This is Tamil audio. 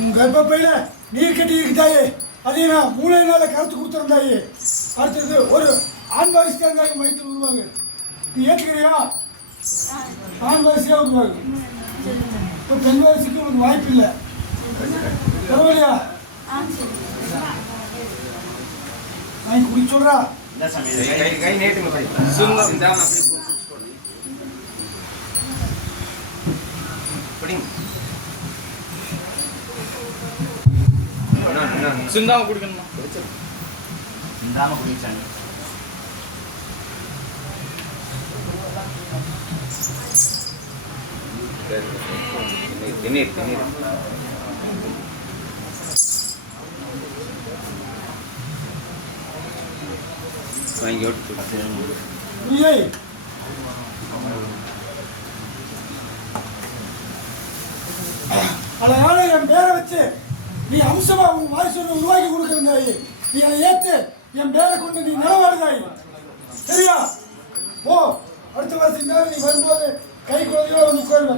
உன் கர்ப்பப்பையில நீர் கட்டி இருக்குதாயே? அதை நான் மூணே நாள கரைச்சு கொடுத்துருந்தாயே. அடுத்தது ஒரு ஆண் தேங்காய் வயிற்று உருவாங்க. நீ ஏற்றுக்கிறியா ஆண் வாரிசே உருவாங்க இப்போ பெண் வாரிசுக்கு உனக்கு வாய்ப்பு இல்லை. பரவாயில்லையா? நான் குடி சொல்றா. இந்த சாமி இது? கை கை சுந்தாம கொடுக்கணுமா? இந்தாம குடிச்சாங்க. திணீர் திணீர். வாங்கி ஓட்டு அதனால என் பேரை வச்சு நீ அம்சமா உன் வாரிசு உருவாக்கி கொடுக்குறந்தாயி நீ அதை ஏற்று என் பேரை கொண்டு நீ நிலவாடுதாயி சரியா? ஓ அடுத்த வருஷம் நீ வரும்போது கை குழந்தையோட வந்து கோயில்